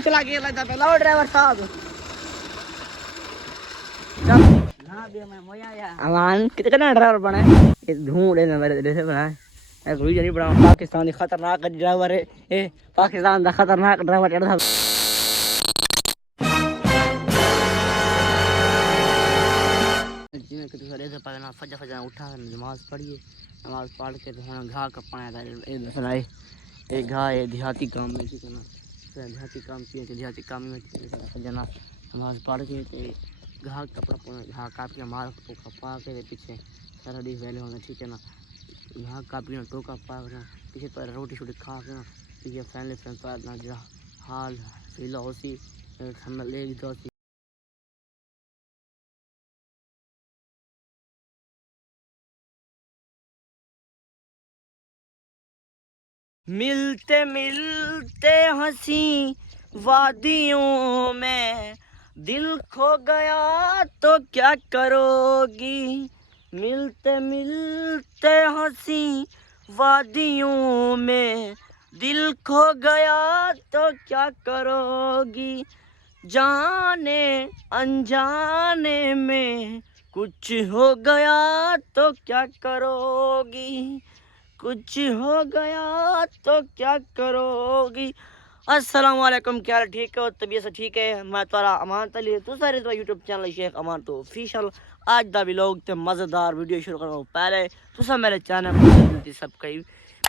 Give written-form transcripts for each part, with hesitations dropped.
चला के लगता पहला ड्राइवर साहब अमान कितना ड्राइवर बना है ये ढूंढे ना मेरे जैसे बना है एक वीडियो नहीं बना पाकिस्तानी खतरनाक ड्राइवर है ये पाकिस्तान का खतरनाक ड्राइवर चढ़ा जिन्हें किसी से पढ़ना फजा फजा उठा नमाज पढ़िए नमाज पढ़ के घा कपाया था सुनाए एक घा है देहाती काम में ठीक है ना देहाती काम किए देहाती काम में जना नमाज पढ़ के घा कपड़ा घा काट के मार को कपा के पीछे सारा डी वैले होना ठीक है ना घा काट के टोका पा पीछे पर रोटी छोटी खा के ना पीछे फैमिली फ्रेंड पर ना जरा हाल फीला होसी हम ले दो मिलते मिलते हंसी वादियों में दिल खो गया तो क्या करोगी मिलते मिलते हंसी वादियों में दिल खो गया तो क्या करोगी जाने अनजाने में कुछ हो गया तो क्या करोगी कुछ हो गया तो क्या करोगी अस्सलाम वालेकुम क्या हाल ठीक है तबीयत से ठीक है मैं तारा अमान तली तू सारे तो यूट्यूब चैनल शेख अमान तो ऑफिशियल आज दा व्लॉग ते मज़ेदार वीडियो शुरू करना पहले तुसा मेरे चैनल को जल्दी सब्सक्राइब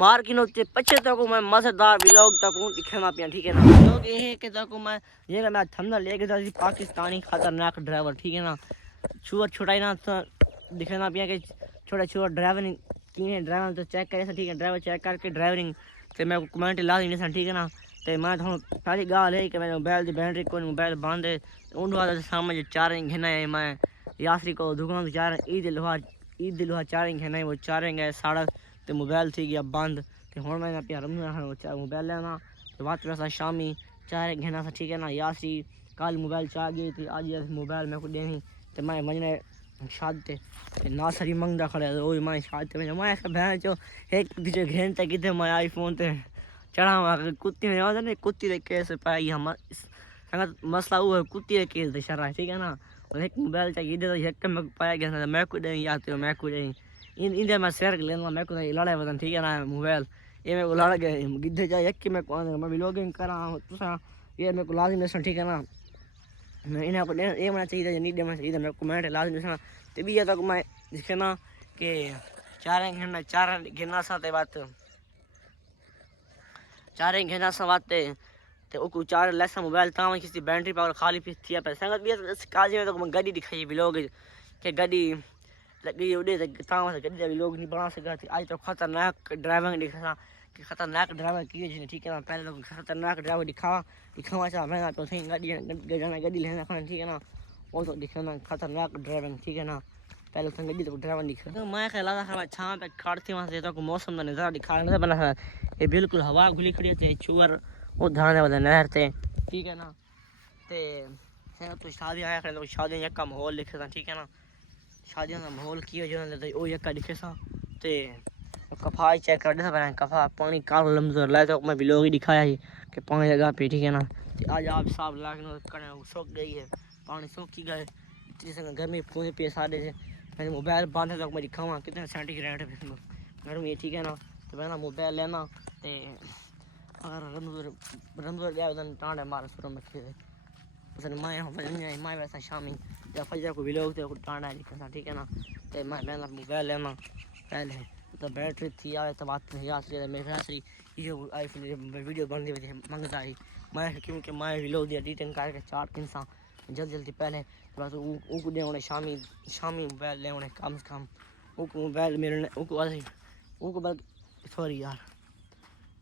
मार की नोते पीछे तक मैं मज़ेदार व्लॉग तक दिखाना पिया ठीक है ना लोग ये है कि तक मैं ये मैं थंबनेल लेके जा पाकिस्तानी खतरनाक ड्राइवर ठीक है ना छुआ छुटाई ना दिखाना पिया कि छोटा छोटा ड्राइवर किने ड्राइवर तो चेक करे ठीक है ड्राइवर चेक करके ड्राइवरिंग ते मैं कमेंट ला देने ठीक है ना ते मैं थोड़ा सारी गाल है कि मैं मोबाइल की बैटरी को मोबाइल बंद है उन वाले सामने चार्जिंग घेना है मैं यासरी को दुकान से चार ईद लोहा चार्जिंग घेना है वो चार्जिंग है साड़ा ते मोबाइल थी गया बंद ते हुन मैं प्यार मोबाइल लेना ते बात वैसा शामी चार्जिंग घेना था ठीक है ना यासरी कल मोबाइल चार्ज गई थी आज मोबाइल मेरे को देनी ते मैं मजने शादते नासरी मंगदा खड़े ओ मैं शादते में मैं बहन जो एक दूसरे घंटे कितने मैं आईफोन ते चढ़ा कुत्ती में याद है कुत्ती दे केस पाई हम संगत मसला वो है कुत्ती दे केस दे शरा ठीक है ना और एक मोबाइल चाहिए दे एक में पाया गया मैं को दे आते मैं को दे इन इंदे में शेयर कर लेना मैं को लड़ाई वतन ठीक है ना मोबाइल ये मैं लड़ गए गिद्धे जाए एक में कौन मैं व्लॉगिंग करा तुसा ये मेरे को लाजिम है ठीक है ना इन्हें को ये होना चाहिए नहीं देना चाहिए मेरे कमेंट लाजिम है ते भी तक मैं देखे ना कि चार घिरना साथे बात चार घेना सवाते ते ओकु चार लेसा मोबाइल ता किसी बैटरी पावर खाली पी थिया पे संगत भी काज में तो गाड़ी दिखाई व्लॉग के गाड़ी लगी उड़े ता गाड़ी व्लॉग नहीं बना सका आज तो खतरनाक ड्राइविंग दिखा कि खतरनाक ड्राइवर किए जिने ठीक है ना पहले लोग खतरनाक ड्राइवर दिखावा चाह मैं तो सही गाड़ी लेना ठीक है ना वो तो दिखाना खतरनाक ड्राइविंग ठीक है ना पहले तो गड्डी तो ड्राइवर दिखा तो मैं ख्याल था छां पे खड़ती वहां से तो मौसम का नज़ारा दिखा नहीं बना था ये बिल्कुल हवा खुली खड़ी थी चूर वो धाने वाले नहर थे ठीक है ना ते तो शादी आया तो शादी का माहौल लिखे था ठीक है ना शादियों का माहौल किया जो वो यका दिखे सा ते कफा चेक कर था बना कफा पानी काल लमजर लाए तो मैं व्लॉग ही दिखाया ही कि पानी लगा पे ठीक है ना आज आप साफ लागने कने सूख गई है पानी सूख गए इतनी संग गर्मी पूरी पे सादे से मैंने मोबाइल बांधे तक मैं दिखाऊंगा कितने सेंटीग्रेड है गर्मी ठीक है ना तो मैंने मोबाइल लेना ते अगर रमजोर गया उधर टांडे मार सुर में खेले उसे मैं वैसा शामी जब फजर को व्लॉग थे टांडा दिखा ठीक है ना ते मैं मोबाइल लेना पहले तो बैटरी थी आए तो बात नहीं याद से मैं फिर ये आईफोन वीडियो बनती हुई मंगता ही मैं क्योंकि मैं व्लॉग दिया डिटेन करके 4 सा जल्दी पहले बस उनको दे उन्हें शामी मोबाइल ले उन्हें कम से कम उनको मोबाइल मेरे उनको बल सॉरी यार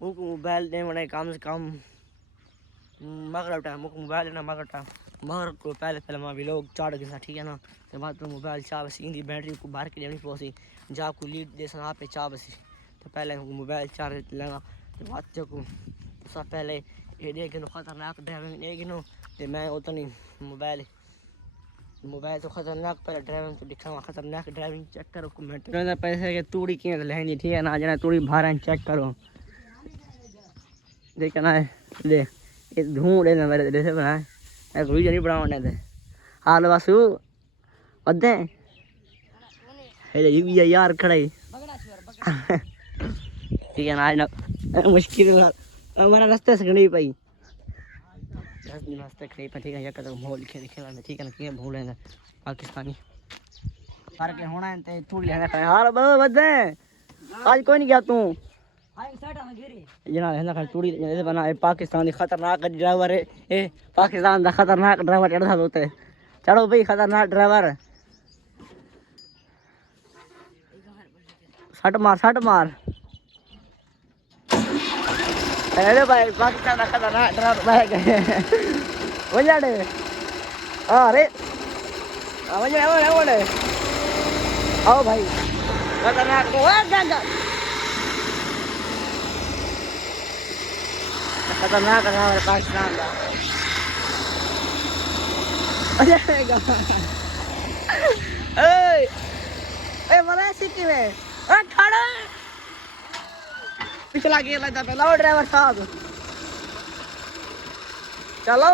उनको मोबाइल दे उन्हें कम से कम मगर टाइम उनको मोबाइल लेना मगर टाइम मगर को पहले मैं व्लॉग चार गया ठीक है ना तो बाद में मोबाइल चाह बसी इंदी बैटरी को बाहर के देनी पौसी जब को लीड दे सना पे चाह बसी तो पहले मोबाइल चार्ज लगा तो बात को सब पहले ये देख खतरनाक ड्राइविंग देख तो मैं उतनी मोबाइल तो खतरनाक पहले ड्राइविंग तो दिखावा खतरनाक ड्राइविंग चेक करो कमेंट पैसे के तूड़ी की लेनी ठीक है ना जना तूड़ी भाड़ा चेक करो देख ना दे ये ढूंढ लेना मेरे जैसे बनाए मैं वीडियो नहीं बनाने दे हाल वासु वदे ये भी यार खड़े ठीक है ना मुश्किल हमारा रास्ते से खड़ी पाई रास्ते खड़ी पर ठीक है एक तो माहौल खेल खेला ठीक है ना कि भूल है पाकिस्तानी मार के होना है ते थोड़ी लेना है हाल वदे आज कोई नहीं गया तू जना है ना चूड़ी जैसे बना है पाकिस्तानी खतरनाक ड्राइवर है ए पाकिस्तान का खतरनाक ड्राइवर चढ़ा होते चलो भाई खतरनाक ड्राइवर सट मार अरे भाई पाकिस्तान का खतरनाक ड्राइवर बैग है वजाड़े अरे वजाड़े आओ भाई खतरनाक खतरनाक ड्राइवर पाकिस्तान का ए मला सिक्की में खड़ा पिछला गेर लगता पहला ड्राइवर साहब चलो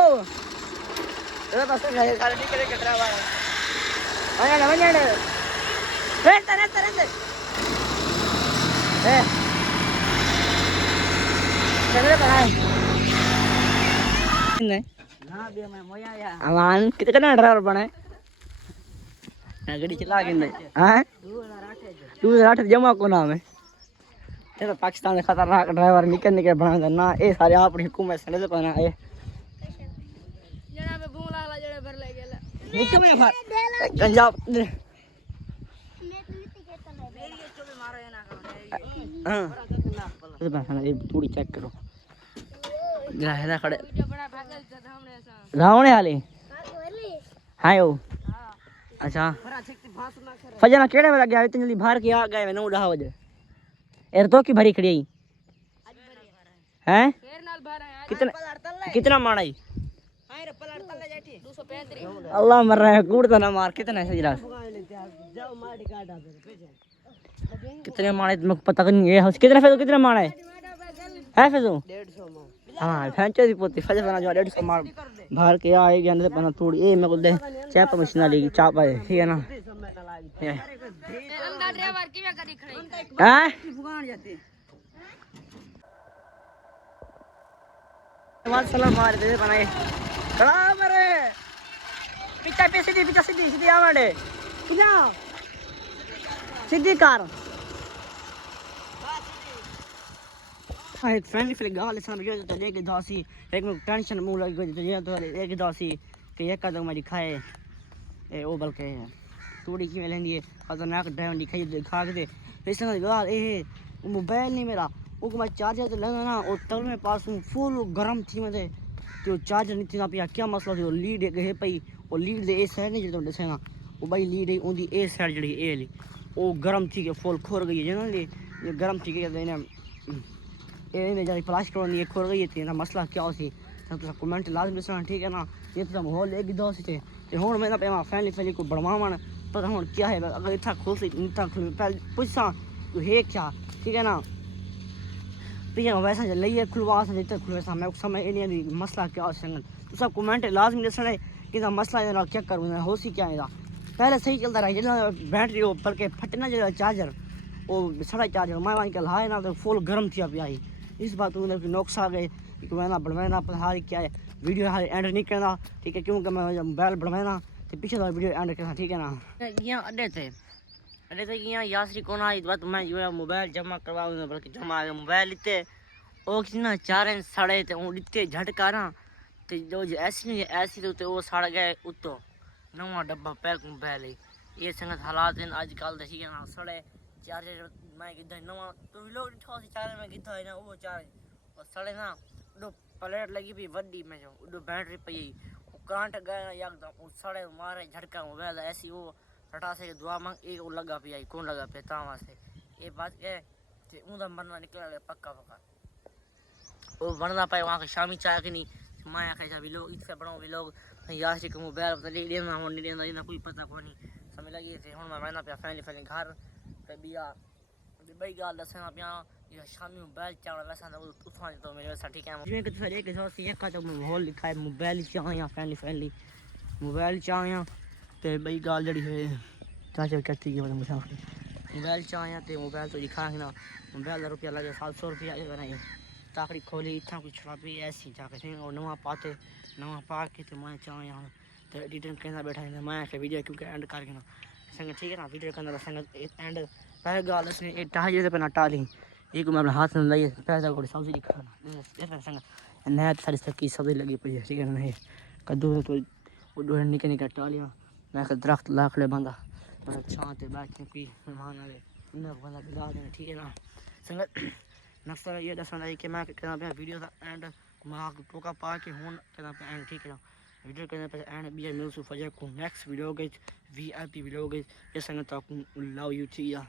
तेरा बस है गाड़ी निकले के ड्राइवर वजाड़े रहते ए चले बनाए ना बे मैं मोया या अमान कितना ड्राइवर बने गाड़ी चला के हां 2008 जमा को नाम है ये तो पाकिस्तान में खतरनाक ड्राइवर निकल बना ना ए सारे अपनी हुकूमत से ले बना ए जना पे भूल लागला जड़े भर ले गेला निकल में भर गंजाब मेरी चोबे मारो ये ना हां ये बना ये थोड़ी चेक करो है खड़े रावणे हाले हाँ यो अच्छा फजना केड़े में गया इतनी जल्दी बाहर के आ गए 9-10 बजे एर तो की भरी खड़ी आई हैं कितना मानाई अल्लाह मर रहा है कूड़ तो ना मार कितना है सजरा कितने माने तुमको पता नहीं है कितना फैसो कितना माना है फैसो 150 हाँ फैंचो दी पोती फज बना जो 150 मार बाहर के आए गया ने बना थोड़ी ए मैं को दे चाप मशीन लेगी चाप है ठीक है ना अंधा ड्राइवर की में करी खड़ी हैं भगवान जाते वाल सलाम मार दे बनाए खड़ा मरे पीछे सीधी आवाडे किना सीधी कार एक फैमिली फिर गाल सन गयो तो लेके दासी एक में टेंशन मुंह लग गई तो ये तो एक दासी के एक कदम मारी खाए ए ओ बल्कि थोड़ी की लेंदी है खतरनाक ड्राइवर दी खाई खा के ऐसा गाल ए मोबाइल नहीं मेरा ओ को मैं चार्जर तो लेना ना और तल में पास हूं फुल गरम थी मते तो चार्जर नहीं थी ना पिया क्या मसला थी लीड एक है पई और लीड दे ए साइड नहीं जो दसेगा ओ भाई लीड है ओंदी ए साइड जड़ी ए ली ओ गरम थी के फुल खोर गई है ना ये गरम थी के देना ए में जारी प्लास्टिक और ये खोर गई थी ना मसला क्या होसी तो कमेंट लाजमी दसना ठीक है ना ये तो माहौल एक दो से ते हुन मैं ना पे फैमिली को बढ़वावन पर हुन क्या है अगर इतना खुल से इतना खुल पहले पूछा तो है क्या ठीक है ना पिया वैसा लइए खुलवा से इतना खुलवा मैं समय एलियन मसला क्या है तो सब कमेंट लाजमी दसना कि ना मसला है क्या करूं ना होसी क्या है पहले सही चलता रहा जल्ला बैटरी वो बल्कि फटना जो चार्जर वो सड़ा चार्जर मैं वहीं कल हाय ना तो फुल गर्म थी अभी आई इस बात उन्हें नुक्स आ गए कि मैं ना बढ़वाना पर हाल क्या है वीडियो हाल एंड नहीं करना ठीक है क्योंकि मैं मोबाइल बढ़वाना तो पीछे तो वीडियो एंड करना ठीक है ना यहाँ अड्डे थे यहाँ यासरी कौन आई बात मैं जो है मोबाइल जमा करवाऊँ बल्कि जमा आ मोबाइल लेते वो किसी ना 4 साढ़े थे वो इतने झटका ना तो जो ऐसी तो वो सड़ गए उतो नवा डब्बा पैक मोबाइल ये संगत हालात हैं आजकल ठीक है ना सड़े चार्जर मैं किधर नवा तो लोग ठोसी चार्जर में किधर है ना वो चार्ज और सड़े ना उडो प्लेट लगी भी वड्डी में जो उडो बैटरी पई वो करंट गया एकदम वो सड़े मारे झटका मोबाइल ऐसी वो हटा से दुआ मांग एक वो लगा पिया कौन लगा पे तावा से ये बात है कि उदा मरना निकल पक्का वो बनना पाए वहां के शामी चाय के नहीं माया कैसा भी लोग इससे बड़ों भी लोग यासी के मोबाइल पता ले लेना हो नहीं लेना कोई पता को नहीं समझ लगी थे हुन मैं रहना पे फैमिली घर पे बिया भाई गाल दसना पिया या शामी मोबाइल चावड़ा वैसा उठा तो मेरे वैसा ठीक है जिवें कि तुसा देख सो सी एक तो माहौल लिखा है मोबाइल चाया फैमिली मोबाइल चाया ते बई गाल जड़ी है चाचा कहती है मतलब मुझे मोबाइल चाया ते मोबाइल तो दिखा है ना मोबाइल का रुपया लगे 700 रुपया ये बनाई ताकड़ी खोली इतना कुछ छापी ऐसी जाके और नवा पाते नवा पा के तो मैं चाया तो एडिटिंग करना बैठा है मैं के वीडियो क्योंकि एंड करके ना संग ठीक है ना वीडियो करना संग एंड पहले गाल उसने एक टाइम पे ना टाली एक मैं अपने हाथ में लाइए पैसा को सब्जी दिखाना ऐसा संग नया सारी सब्जी सब्जी लगी पड़ी है ठीक है नहीं कद्दू तो वो निके निके टालियां मैं का दरख्त लाखड़े बंदा मतलब छां ते बैठने कोई मेहमान आए उन्हें बंदा बिगा देना ठीक है ना संगत नक्सर ये दसना है कि मैं कहना पे वीडियो का एंड मार्क टोका पा के होन कहना पे एंड ठीक है ना वीडियो करने पे एंड बी मिल सु फजर को नेक्स्ट वीडियो के वीआईपी वीडियो के ये संगत लव यू ठीक है।